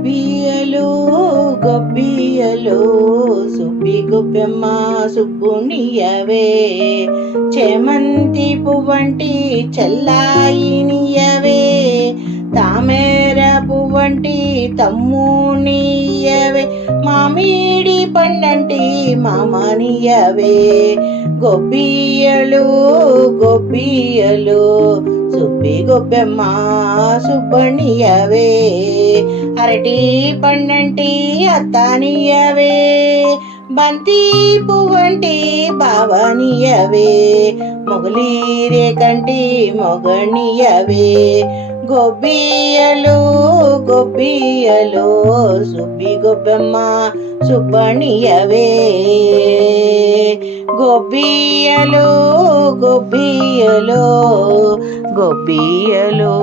గొబ్బియలు గొబ్బియలు సుబ్బి గొబ్బెమ్మ సుబ్బునియవే చెమంతి పువ్వంటి చెల్లాయినియవే. తామేర పువ్వంటి తమ్మునియవే. మామిడి పండంటి మామనియవే. గొబ్బియలు గొబ్బియలు సుబ్బి గొబ్బెమ్మ సుబ్బనియవే అరటి పండంటి అత్తానియవే బంతి పువ్వంటి బావనియవే మొగలీరే కంటి మొగనియవే గొబ్బియలు గొబ్బియలు సుబ్బి గొబ్బెమ్మ సుబ్బణియవే గొబ్బియలో గొబ్బియలో గొబ్బియలో